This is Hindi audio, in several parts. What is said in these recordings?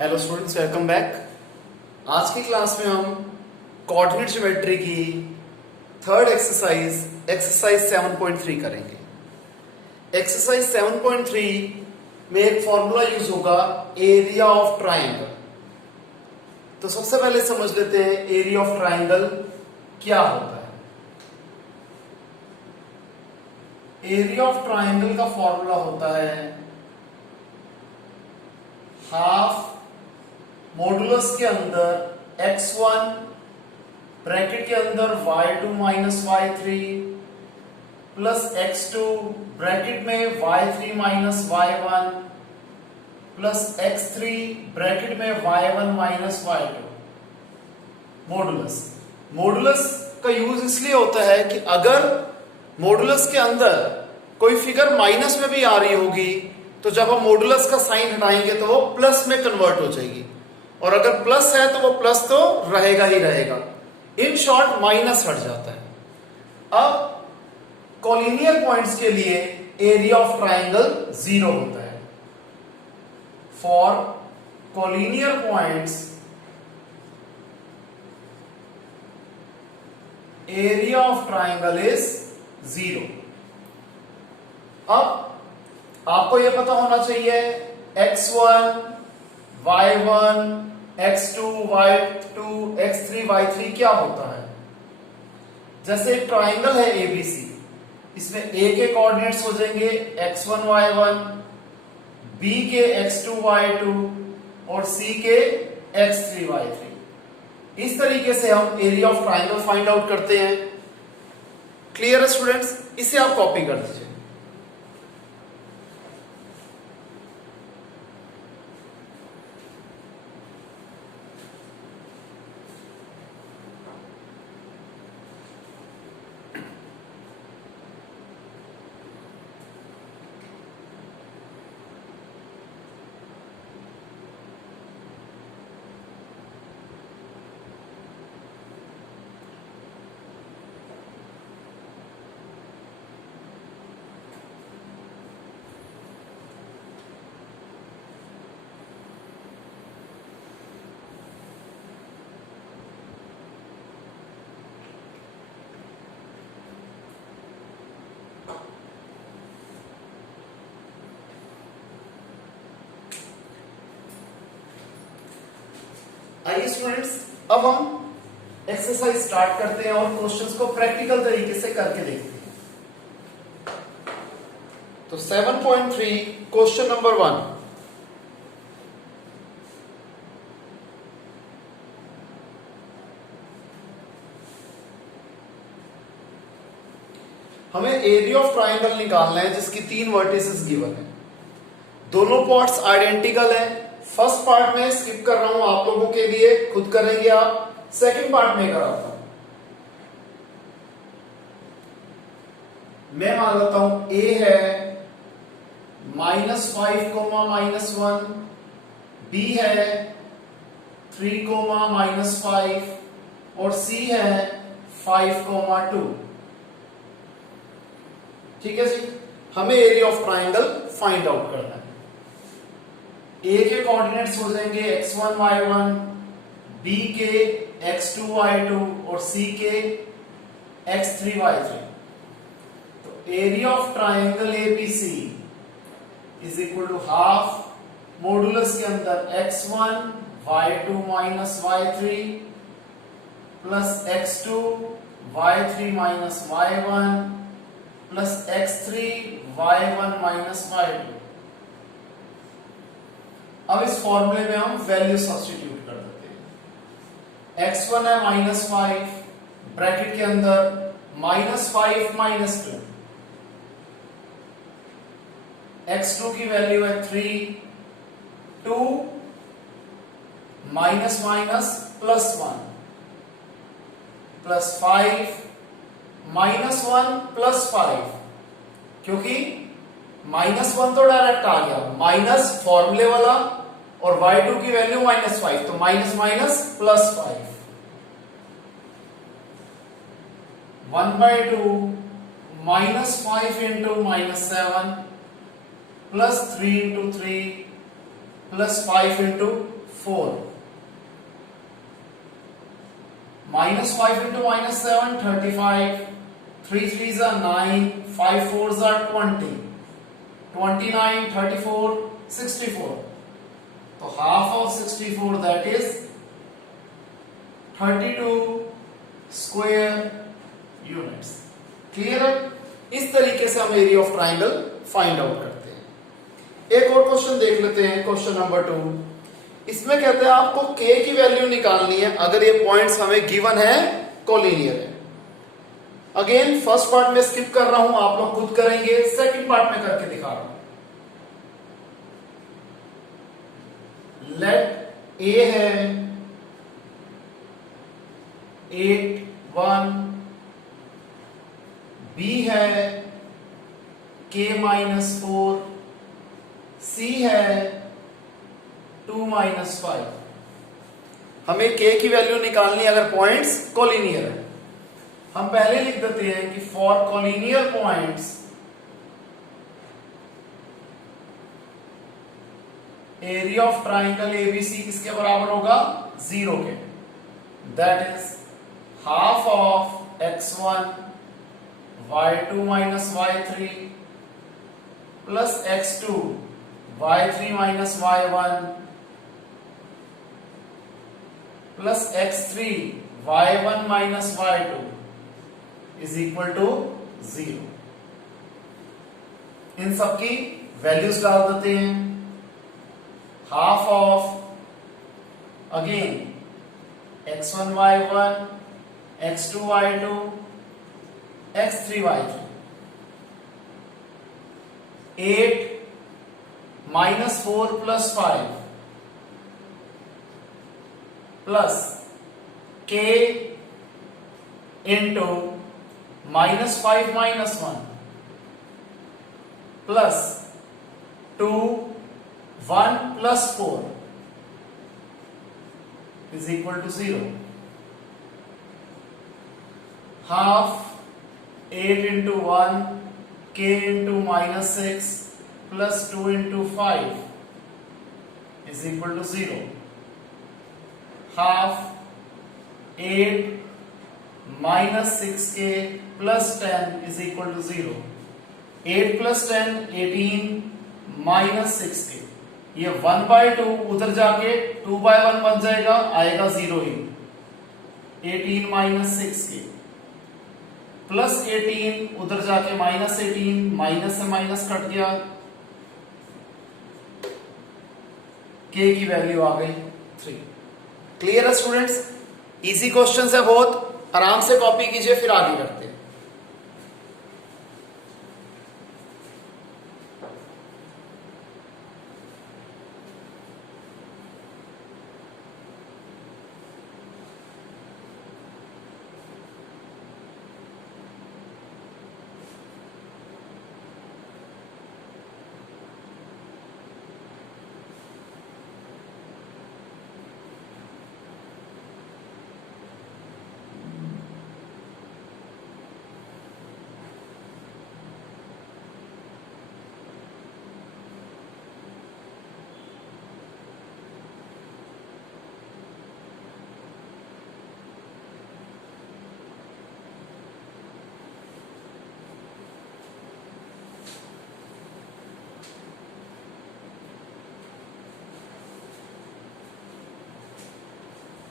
Hello students, welcome back. आज की क्लास में हम कोऑर्डिनेट ज्योमेट्री की थर्ड एक्सरसाइज 7.3 करेंगे। एक्सरसाइज 7.3 में एक फॉर्मूला यूज होगा, एरिया ऑफ ट्राइंगल। तो सबसे पहले समझ लेते हैं एरिया ऑफ ट्राइंगल क्या होता है। एरिया ऑफ ट्राइंगल का फॉर्मूला होता है हाफ मॉडुलस के अंदर x1 ब्रैकेट के अंदर y2 minus y3 plus x2 bracket में y3 minus y1 plus x3 bracket में y1 माइनस y2। मॉडुलस का यूज इसलिए होता है कि अगर मॉडुलस के अंदर कोई फिगर माइनस में भी आ रही होगी तो जब हम मॉडुलस का साइन हटाएंगे तो वो प्लस में कन्वर्ट हो जाएगी, और अगर प्लस है तो वो प्लस तो रहेगा ही रहेगा। इन शॉर्ट माइनस हट जाता है। अब कॉलिनियर पॉइंट्स के लिए एरिया ऑफ ट्राइंगल 0 होता है। For collinear points area of triangle is 0। अब आपको यह पता होना चाहिए x1 y1 x2 y2 x3 y3 क्या होता है। जैसे एक ट्राइंगल है ABC, इसमें A के कोऑर्डिनेट्स हो जाएंगे x1 y1, B के x2 y2 और C के x3 y3। इस तरीके से हम area of triangle find out करते हैं। क्लियर है स्टूडेंट्स? इसे आप कॉपी कर दीजिए। आइए स्टूडेंट्स, अब हम एक्सरसाइज स्टार्ट करते हैं और क्वेश्चंस को प्रैक्टिकल तरीके से करके देखते हैं। तो 7.3 क्वेश्चन नंबर 1। हमें एरिया ऑफ ट्राइंगल निकालना है जिसकी 3 वर्टिसेस गिवन है। दोनों पार्ट्स आइडेंटिकल हैं। फर्स्ट पार्ट में स्किप कर रहा हूं आप लोगों के लिए, खुद करेंगे आप। सेकंड पार्ट में कराता हूं। मैं मान लेता हूं A है -5 -1, B है 3 -5 और C है 5 2। ठीक है जी। हमें area of triangle find out करना है। A के कोऑर्डिनेट्स हो जाएंगे x1 y1, B के x2 y2 और C के x3 y3। तो area of triangle ABC is equal to half modulus के अंदर x1 y2 minus y3 plus x2 y3 minus y1 plus x3 y1 minus y2। अब इस फॉर्मूले में हम वैल्यू सब्स्टिट्यूट कर देते हैं। x1 है -5 ब्रैकेट के अंदर -5 -2, x2 की वैल्यू है 3, 2 minus minus plus 1 plus 5 -1 plus 5, क्योंकि -1 तो डायरेक्ट आ गया, माइनस फॉर्मूले वाला और y2 की वैल्यू -5, तो minus minus plus 5। 1/2 -5 into -7 plus 3 into 3 plus 5 into 4, -5 into -7 35, 3 3s are 9, 5 4s are 20, 29 34 64. तो half of 64 that is 32 square units. Clear है? इस तरीके से हम area of triangle find out करते हैं। एक और क्वेश्चन देख लेते हैं, क्वेश्चन नंबर 2। इसमें कहते हैं आपको k की वैल्यू निकालनी है अगर ये पॉइंट्स हमें गिवन है, कोलिनियर है। अगेन फर्स्ट पार्ट में स्किप कर रहा हूं, आप लोग खुद करेंगे, सेकंड पार्ट में करके दिखा रहा हूं। लेट ए है 8 1, बी है k-4, सी है 2 - 5। हमें k की वैल्यू निकालनी है अगर पॉइंट्स कोलिनियर है। हम पहले लिख देते हैं कि for collinear points area of triangle ABC किसके बराबर होगा? 0 के। That is half of x1 y2 minus y3 plus x2 y3 minus y1 plus x3 y1 minus y2 is equal to 0। इन सब की वैल्यूज डाल देते हैं। Half of again x1 y1 x2 y2 x3 y3, 8 -4 plus 5 plus k into -5 - 1 plus 2 1 plus 4 is equal to 0। half 8 into 1 k into -6 plus 2 into 5 is equal to 0। half 8 minus 6k plus 10 is equal to 0। 8 plus 10 18 minus 6k, ये 1/2 उधर जाके 2/1 बन जाएगा, आएगा 0 ही। 18 minus 6k प्लस 18 उधर जाके -18, माइनस से माइनस कट गया, k की वैल्यू आ गई 3। क्लियर है स्टूडेंट्स? इजी क्वेश्चन है बहुत, आराम से कॉपी कीजिए, फिर आगे करते हैं।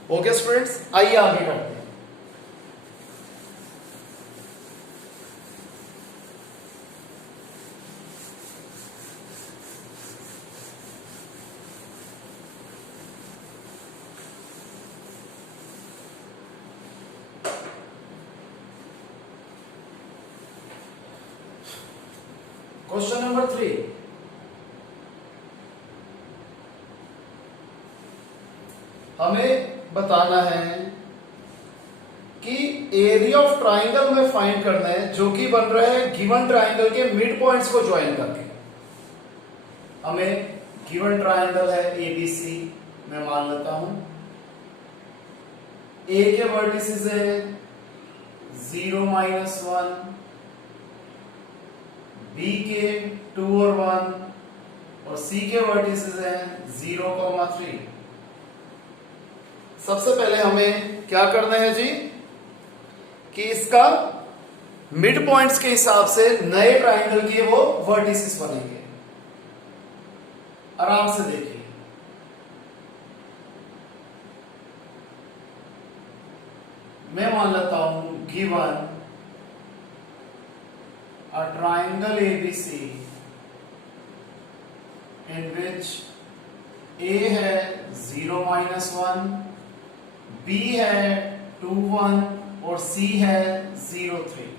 ओके स्टूडेंट्स, आइए आगे करते हैं। क्वेश्चन नंबर 3, हमें बताना है कि एरिया ऑफ ट्राइंगल में फाइंड करना है जो कि बन रहा है गिवन ट्राइंगल के मिड पॉइंट्स को ज्वाइन करके। हमें गिवन ट्राइंगल है एबीसी, मैं मान लेता हूं ए के वर्टिसेस है 0 - 1, बी के 2 और 1 और सी के वर्टिसेस है 0, 3। सबसे पहले हमें क्या करना है जी कि इसका मिड पॉइंट्स के हिसाब से नए ट्राइंगल के वो वर्टिसेस बनेंगे। आराम से देखिए, मैं मान लेता हूं given a triangle ABC in which A है 0 -1, बी है 2 1 और सी है 0 3,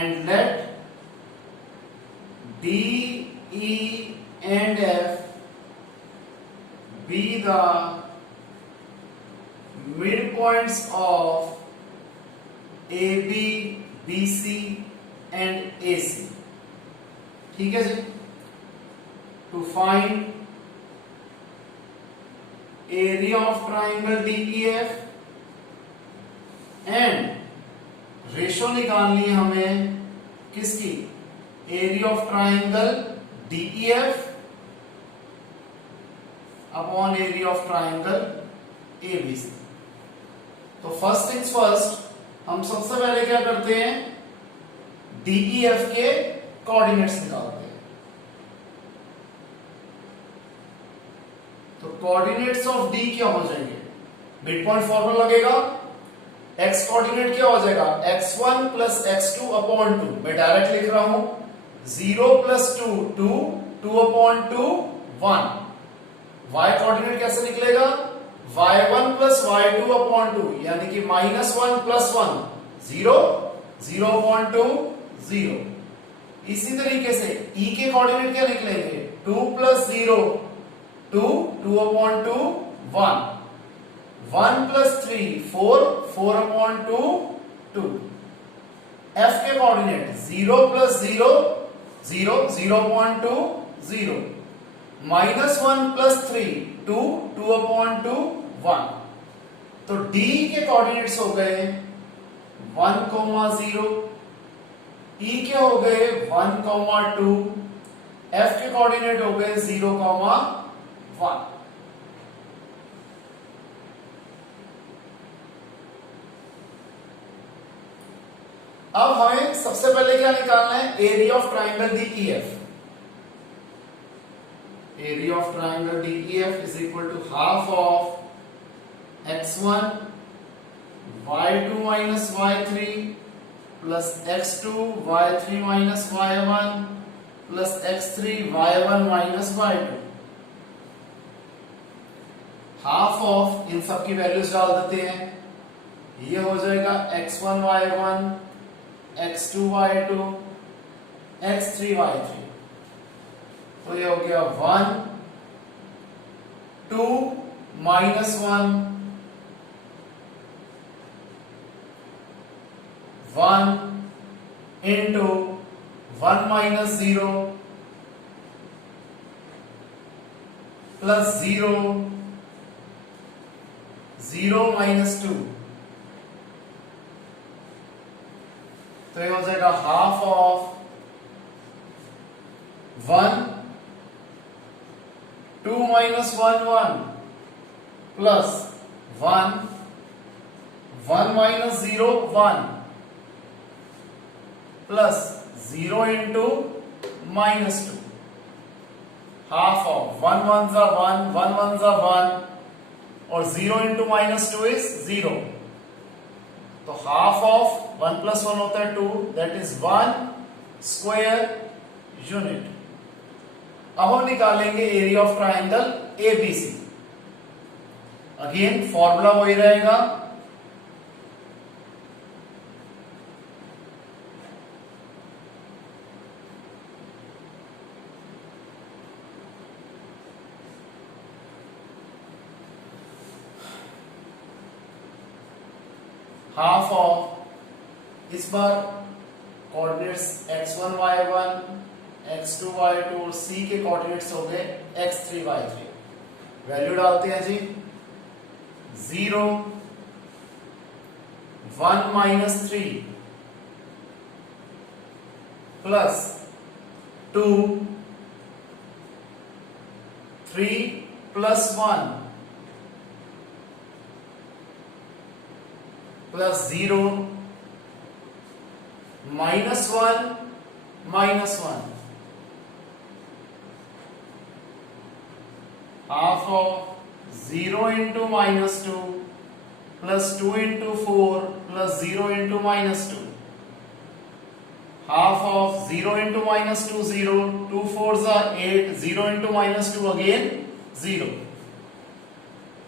and let D, E and F be the midpoints of AB, BC and AC। ठीक है जी। To find area of triangle DEF and ratio निकालनी है हमें किसकी, area of triangle DEF upon area of triangle ABC। तो फर्स्ट थिंग्स फर्स्ट, हम सबसे पहले क्या करते हैं, DEF के कोऑर्डिनेट्स निकालते हैं। तो कोऑर्डिनेट्स ऑफ D क्या हो जाएंगे, मिड पॉइंट फॉर्मूला लगेगा, x कोऑर्डिनेट क्या हो जाएगा, x1 प्लस x2 अपॉन 2, मैं डायरेक्ट लिख रहा हूं 0 प्लस 2 2, 2 अपॉन 2 1। y कोऑर्डिनेट कैसे निकलेगा, y1 प्लस y2 अपॉन 2, यानी कि -1 प्लस 1 0, 0 अपॉन 2 0। इसी तरीके से e के कोऑर्डिनेट क्या निकलेंगे, 2 plus 0 2, 2 upon 2 1, 1 plus 3 4, 4 upon 2 2। f के coordinate 0 plus 0 0, 0 upon 2 0, -1 plus 3 2, 2 upon 2 1। तो d के कोऑर्डिनेट्स हो गए 1, 0, e के हो गए 1, 2, f के कोऑर्डिनेट हो गए 0, 1। अब हमें सबसे पहले क्या निकालना है, area of triangle DEF। Area of triangle DEF is equal to half of x1 y2 minus y3 plus x2 y3 minus y1 plus x3 y1 minus y2। Half of इन सब की वैल्यूज डाल देते हैं, ये हो जाएगा x1 y1 x2 y2 x3 y3। तो ये हो गया 1 2 -1 1 into 1 minus 0 plus 0 0 minus 2। तो ये हो जाएगा half of 1 2 minus 1 1 plus 1 1 minus 0 1 plus 0 into minus 2। Half of 1 1s are 1 1 1s are 1 और 0 into minus 2 is 0। तो हाफ ऑफ 1 plus 1 होता है 2, that is 1 square unit। अब हम निकालेंगे area of triangle ABC। Again formula वही रहेगा, हाफ ऑफ, इस बार coordinates x1 y1 x2 y2 और c के कोऑर्डिनेट्स हो गए x3 y3। वैल्यू डालते हैं जी, 0 1 minus 3 plus 2 3 plus 1 plus 0 -1 -1 half of 0 into -2 plus 2 into 4 plus 0 into -2 half of 0 into -2 0 2 4s are 8 0 into -2 again 0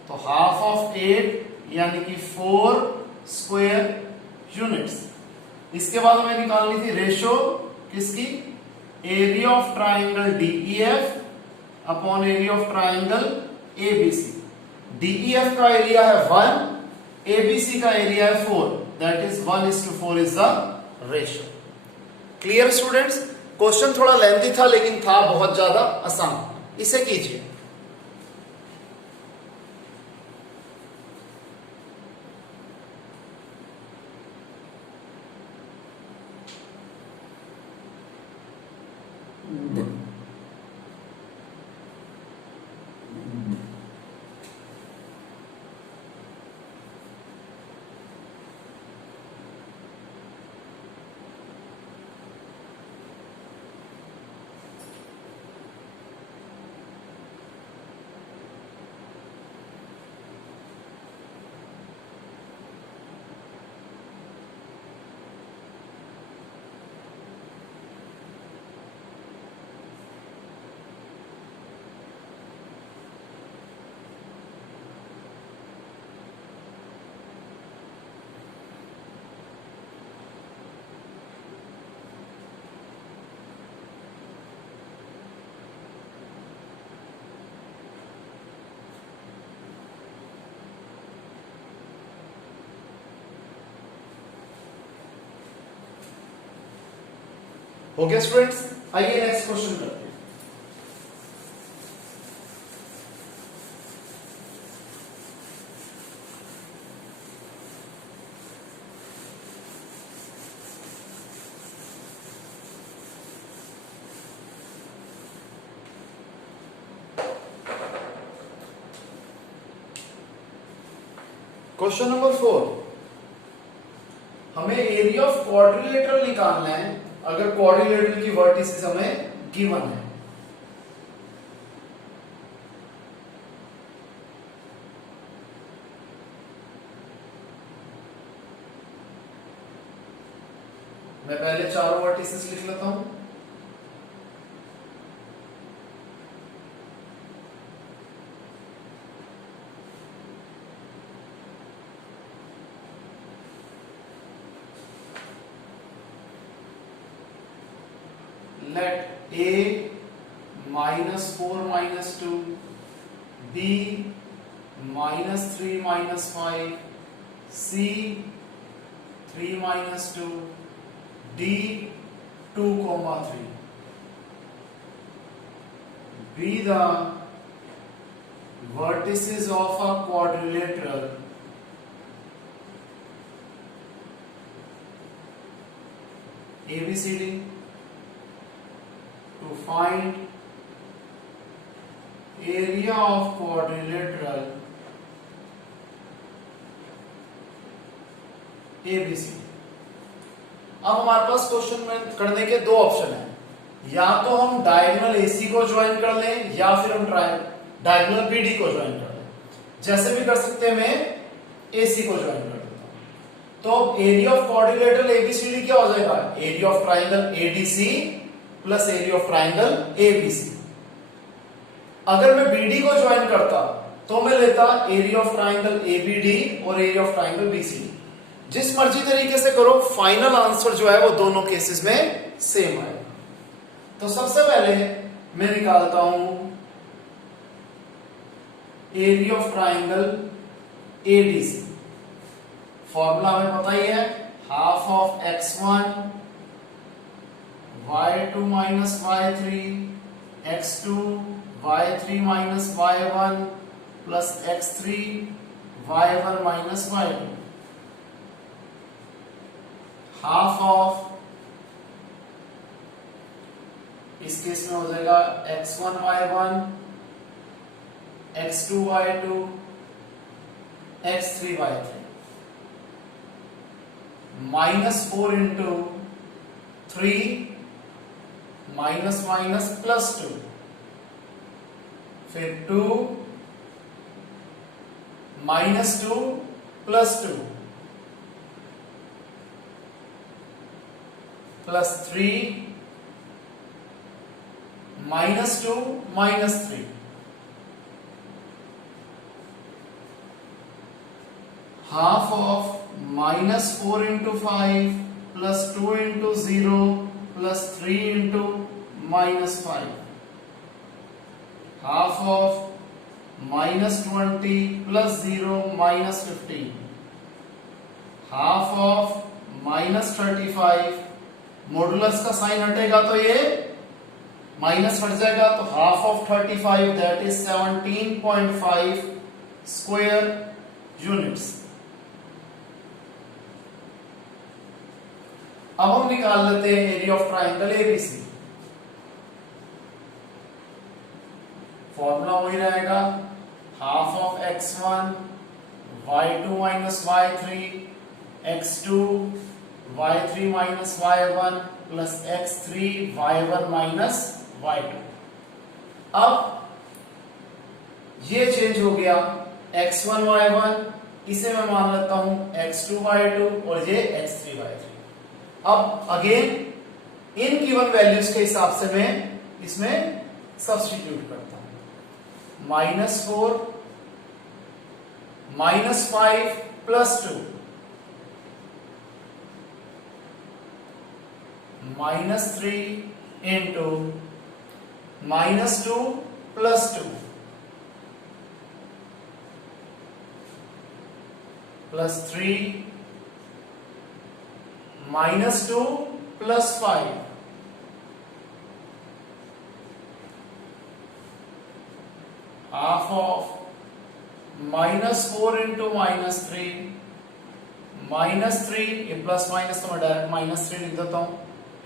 तो half of 8 यानी कि 4 स्क्वायर यूनिट्स। इसके बाद हमें निकालनी थी रेशो किसकी, area of triangle DEF upon area of triangle ABC। DEF का एरिया है 1, ABC का एरिया है 4, that is 1:4 is the ratio. Clear students? Question थोड़ा लेंथी था लेकिन था बहुत ज्यादा आसान। इसे कीजिए। हो गया स्टूडेंट्स? आइए नेक्स्ट क्वेश्चन करते हैं। क्वेश्चन नंबर 4, हमें एरिया ऑफ क्वाड्रिलेटरल निकालना है अगर क्वाड्रिलेटरल की वर्टिसेस हमें गिवन है। मैं पहले चारों वर्टिसेस लिख लेता हूं। Let A -4 -2, B -3 -5, C 3 -2, D 2, 3 be the vertices of a quadrilateral ABCD. To find area of quadrilateral ABC। अब हमारे पास क्वेश्चन में करने के दो ऑप्शन हैं, या तो हम डायगोनल AC को ज्वाइन कर लें या फिर हम डायगोनल BD को ज्वाइन कर लें। जैसे भी कर सकते हैं, मैं AC को ज्वाइन कर देता हूं। तो एरिया ऑफ क्वाड्रिलेटरल ABCD क्या हो जाएगा, area of triangle ADC plus area of triangle ABC। अगर मैं BD को ज्वाइन करता तो मैं लेता एरिया ऑफ ट्राइंगल ABD और एरिया ऑफ ट्राइंगल BCD। जिस मर्जी तरीके से करो, फाइनल आंसर जो है वो दोनों केसेस में सेम आएगा। तो सबसे पहले मैं निकालता हूं area of triangle ADC। Formula हमें पता ही है, half of x1 y2 minus y3 x2 y3 minus y1 plus x3 y1 minus y2 half of, इस केस में हो जाएगा x1 y1 x2 y2 x3 y3 -4 into 3 minus minus +2, फिर 2 -2 +2 +3 -2 -3, half of -4 into 5 plus 2 into 0 plus 3 into -5, half of -20 plus 0 -15, half of -35, modulus का साइन हटेगा तो ये माइनस हट जाएगा, तो half of 35 that is 17.5 square units. अब हम निकाल लेते हैं area of triangle ABC. Formula वही रहेगा, half of x1 y2 minus y3 x2 y3 minus y1 plus x3 y1 minus y2। अब ये चेंज हो गया x1 y1, इसे मैं मान लेता हूं x2 y2 और ये x3 y3। अब अगेन इन गिवन वैल्यूज के हिसाब से मैं इसमें सब्स्टिट्यूट करता हूं। -4 -5 +2 -3 into -2 +2 +3 -2 +5 half of -4 into -3 -3, ये प्लस माइनस तो मैं डायरेक्ट -3 लिख देता हूं,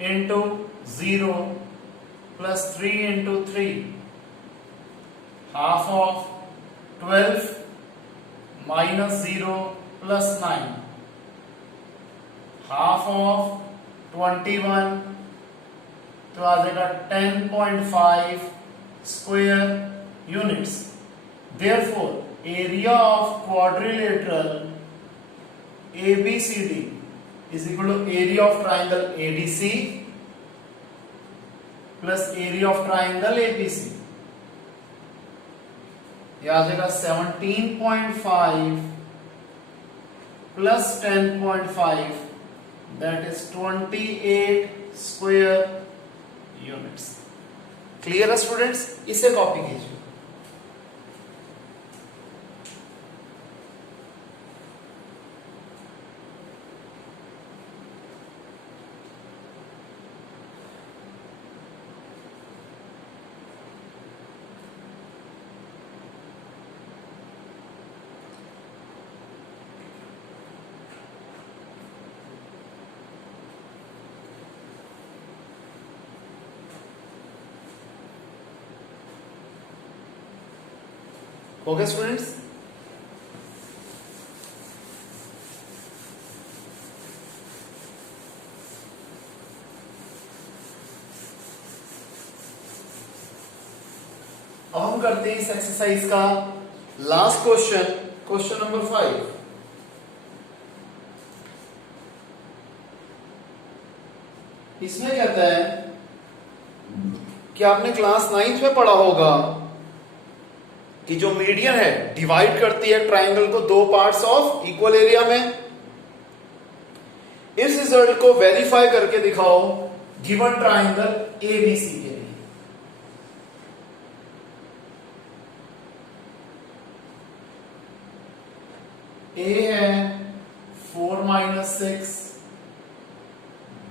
into 0 plus 3 into 3, half of 12 -0 plus 9, half of 21 तो आ जाएगा 10.5 square units. Therefore area of quadrilateral ABCD is equal to area of triangle ADC plus area of triangle APC। यह आ जाएगा 17.5 plus 10.5 that is 28 square units। Clear है स्टूडेंट्स? इसे कॉपी कीजिए। ओके स्टूडेंट्स, अब हम करते हैं इस एक्सरसाइज का लास्ट क्वेश्चन, क्वेश्चन नंबर 5। इसमें कहता है कि आपने क्लास 9th में पढ़ा होगा कि जो मीडियन है डिवाइड करती है ट्राइंगल को दो पार्ट्स ऑफ इक्वल एरिया में। इस रिजल्ट को वेरीफाई करके दिखाओ गिवन ट्राइंगल एबीसी के लिए। ए है 4 - 6,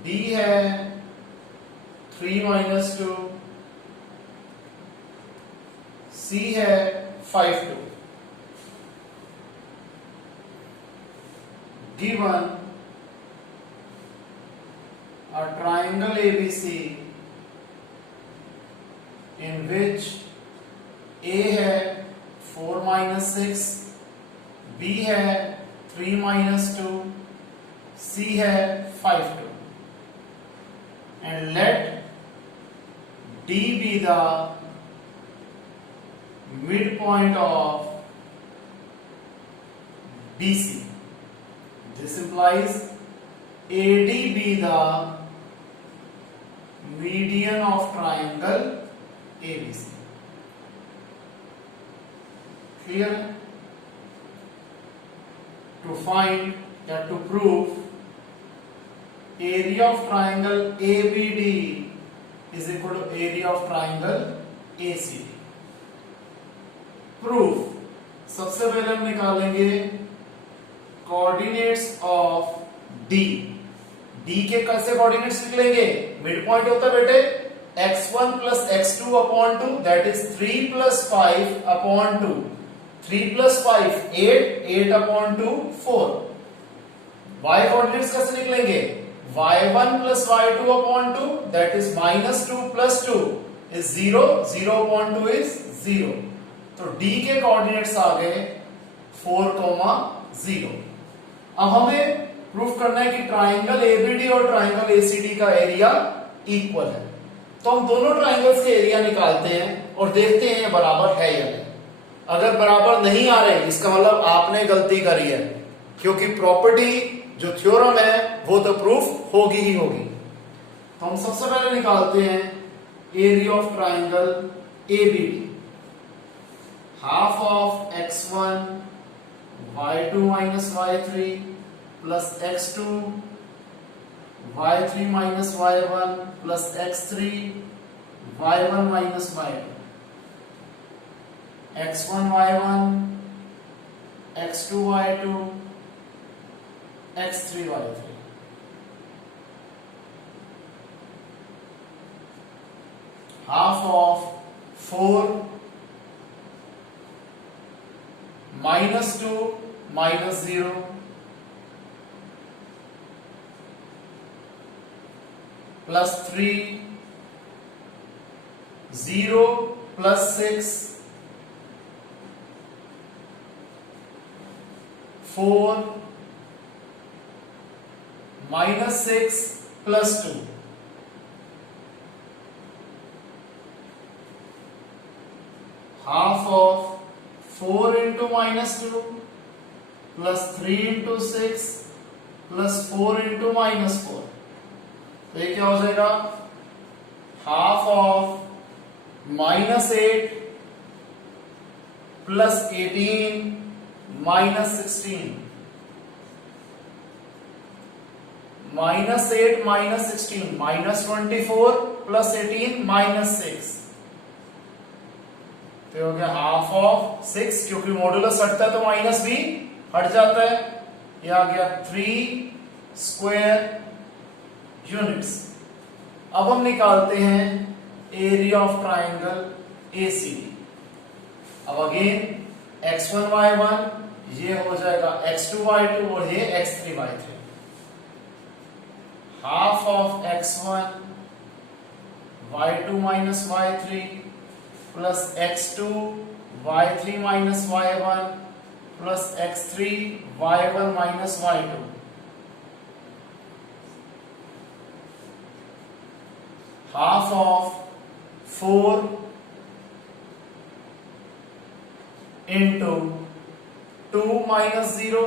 बी है 3 - 2, सी है 5 2। Given a triangle ABC in which A है 4 - 6, B है 3 - 2, C है 5 2 and let D be the midpoint of BC. This implies AD be the median of triangle ABC. Clear? To find that to prove area of triangle ABD is equal to area of triangle ACD. Proof. सबसे पहले हम निकालेंगे कोऑर्डिनेट्स ऑफ D. D के कैसे कोऑर्डिनेट्स निकलेंगे? मिड पॉइंट होता है बेटे x1 plus x2 upon 2, that is 3 plus 5 upon 2. 3 plus 5 8, 8 upon 2 4. y coordinates कैसे निकलेंगे? y1 plus y2 upon 2, that is minus 2 plus 2 is 0, 0 upon 2 is 0. तो D के कोऑर्डिनेट्स आ गए 4, 0. अब हमें प्रूफ करना है कि ट्राइंगल ABD और ट्राइंगल ACD का एरिया इक्वल है। तो हम दोनों ट्राइंगल्स के एरिया निकालते हैं और देखते हैं बराबर है या नहीं। अगर बराबर नहीं आ रहे इसका मतलब आपने गलती करी है, क्योंकि प्रॉपर्टी जो थ्योरम है वो तो प्रूफ होगी ही होगी। तो हम सबसे पहले निकालते हैं area of triangle ABD। Half of x1 y2 minus y3 plus x2 y3 minus y1 plus x3 y1 minus y2, x1 y1 x2 y2 x3 y3। half of 4 minus 2 minus 0 plus 3 0 plus 6 4 minus 6 plus 2 half of 4 into minus 2 plus 3 into 6 plus 4 into minus 4। तो ये क्या हो जाएगा? Half of minus 8 plus 18 minus 16, minus 8 minus 16 minus 24 plus 18 minus 6। तो हो गया हाफ ऑफ 6, क्योंकि मॉडुलस हटता है तो माइनस भी हट जाता है। ये आ गया 3 स्क्वायर यूनिट्स। अब हम निकालते हैं एरिया ऑफ ट्राइंगल ACD। अब अगेन x1 y1 ये हो जाएगा x2 y2 और ये x3 y3। Half of x1 y2 minus y3 plus x2 y3 minus y1 plus x3 y1 minus y2। half of 4 into 2 minus 0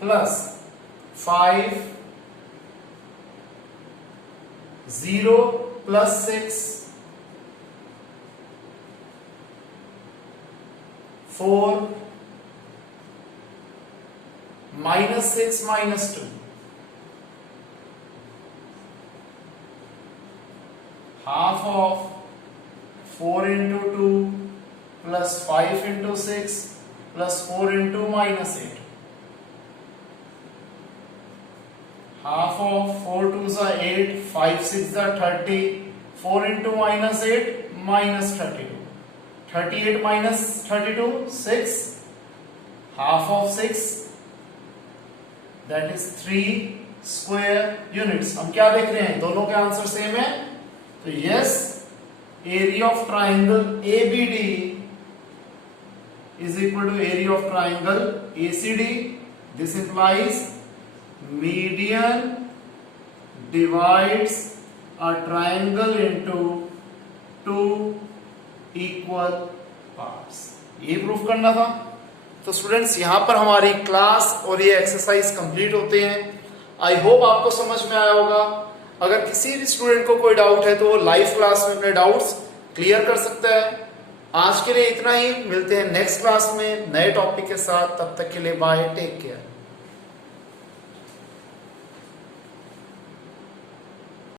plus 5 0 plus 6 4 minus 6 minus 2 half of 4 into 2 plus 5 into 6 plus 4 into minus 8। half of 4 2s are 8, 5 6s are 30, 4 into minus 8 minus 32, 38 minus 32 6, half of 6 that is 3 square units। हम क्या देख रहे हैं? दोनों के आंसर सेम है। तो yes, area of triangle ABD is equal to area of triangle ACD, this implies median divides a triangle into two equal parts. ये प्रूफ करना था। तो स्टूडेंट्स यहां पर हमारी क्लास और ये एक्सरसाइज कंप्लीट होते हैं। आई होप आपको समझ में आया होगा। अगर किसी भी स्टूडेंट को कोई डाउट है तो वो लाइव क्लास में अपने डाउट्स क्लियर कर सकता है। आज के लिए इतना ही, मिलते हैं नेक्स्ट क्लास में नए टॉपिक के साथ। तब तक के लिए बाय, टेक केयर।